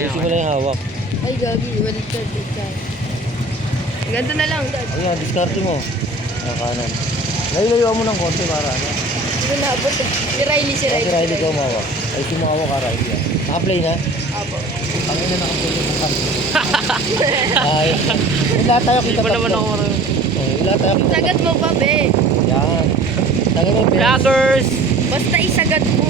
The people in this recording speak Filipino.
Ayusin mo lang yung hawak. Ay, gabi. Baliktad. Ganito na lang, Dad. Ayan, discard mo. Kanan. Layo-layo mo ng konti para ano. Hindi na abot. Si Riley. Si Riley ka umawak. Ayusin mo hawak ka, Riley. Naka-play na? Apo. Ang ina naka-play na ka. Ay, lahat tayo kita Hindi pa naman ako tatlo. marunong. Lahat tayo kita. Sagat mo pa, be. Yan. Tangin mo, Vloggers! Basta isagat mo.